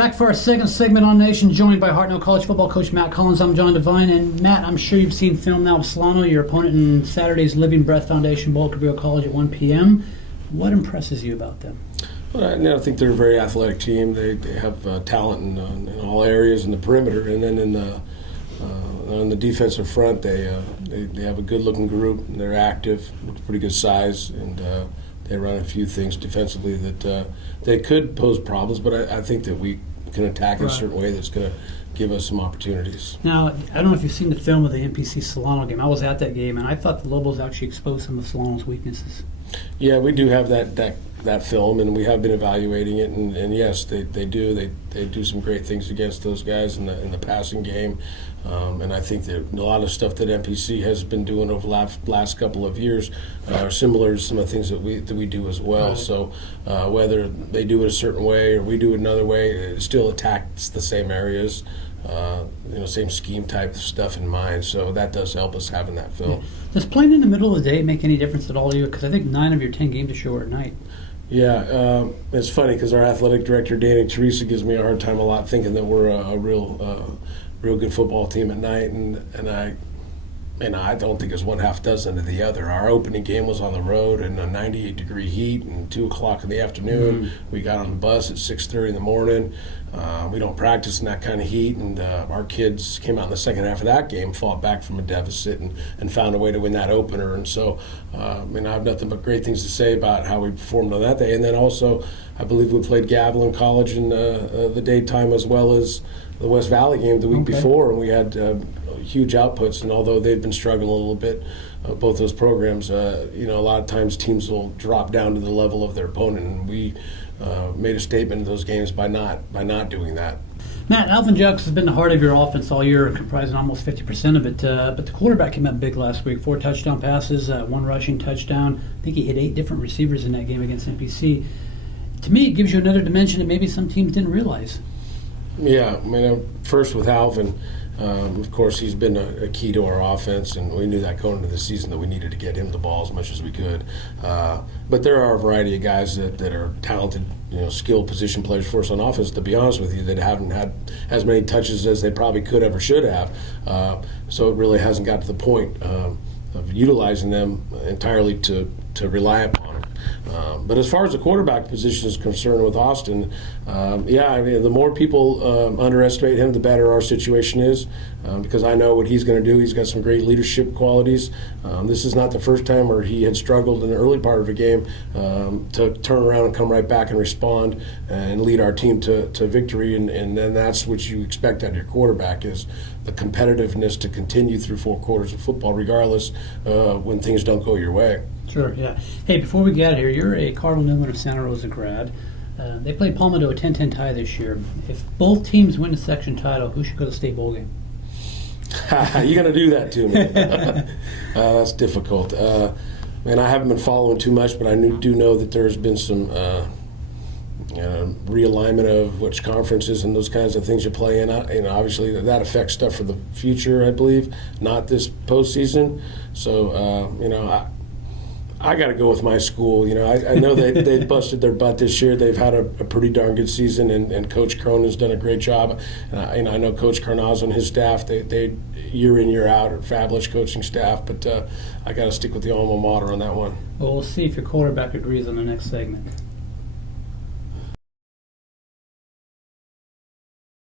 Back for our second segment on Nation, joined by Hartnell College football coach Matt Collins. I'm John Devine, and Matt, I'm sure you've seen film now of Solano, your opponent in Saturday's Living Breath Foundation Bowl at Cabrillo College at 1 p.m. What impresses you about them? Well, I think they're a very athletic team. They have talent in all areas in the perimeter, and then on the defensive front, they have a good-looking group. And they're active, pretty good size, and they run a few things defensively that they could pose problems. But I think that we can attack in a certain way that's going to give us some opportunities. Now, I don't know if you've seen the film of the NPC Solano game. I was at that game, and I thought the Lobos actually exposed some of Solano's weaknesses. Yeah, we do have that film, and we have been evaluating it, and yes, they do some great things against those guys in the passing game, and I think that a lot of stuff that NPC has been doing over the last couple of years are similar to some of the things that we do as well. Right. So whether they do it a certain way or we do it another way, it still attacks the same areas. Same scheme type stuff in mind. So that does help us having that film. Yeah. Does playing in the middle of the day make any difference at all to you? Because I think 9 of your 10 games are short at night. Yeah, it's funny because our athletic director, Danny Teresa, gives me a hard time a lot, thinking that we're a real good football team at night, and I don't think it's one half dozen to the other. Our opening game was on the road in a 98-degree heat and 2 o'clock in the afternoon. Mm-hmm. We got on the bus at 6:30 in the morning. We don't practice in that kind of heat, and our kids came out in the second half of that game, fought back from a deficit, and found a way to win that opener. And so, I have nothing but great things to say about how we performed on that day. And then also, I believe we played Gavilan College in the daytime as well as the West Valley game the week before, and we had huge outputs. And although they've been struggling a little bit, both those programs, a lot of times teams will drop down to the level of their opponent, and we made a statement in those games by not doing that. Matt, Alvin Jux has been the heart of your offense all year, comprising almost 50% of it. But the quarterback came up big last week. 4 touchdown passes, 1 rushing touchdown. I think he hit 8 different receivers in that game against NPC. To me, it gives you another dimension that maybe some teams didn't realize. Yeah, first with Alvin, of course, he's been a key to our offense, and we knew that going into the season that we needed to get him the ball as much as we could. But there are a variety of guys that are talented, skilled position players for us on offense, to be honest with you, that haven't had as many touches as they probably could have or should have. So it really hasn't got to the point of utilizing them entirely to rely upon them. But as far as the quarterback position is concerned with Austin, the more people underestimate him, the better our situation is, because I know what he's going to do. He's got some great leadership qualities. This is not the first time where he had struggled in the early part of a game to turn around and come right back and respond and lead our team to victory, and then that's what you expect out of your quarterback, is the competitiveness to continue through 4 quarters of football regardless when things don't go your way. Sure, yeah. Hey, before we get out of here, you're a Cardinal Newman of Santa Rosa grad. They played Palmetto a 10-10 tie this year. If both teams win the section title, who should go to the state bowl game? You're going to do that to me. That's difficult. I haven't been following too much, but I do know that there's been some realignment of which conferences and those kinds of things you play in. Obviously that affects stuff for the future, I believe, not this postseason. So, I got to go with my school. I know they busted their butt this year. They've had a pretty darn good season, and Coach Cronin's done a great job. I know Coach Carnazzo and his staff, they year in, year out, are fabulous coaching staff, but I got to stick with the alma mater on that one. Well, we'll see if your quarterback agrees on the next segment.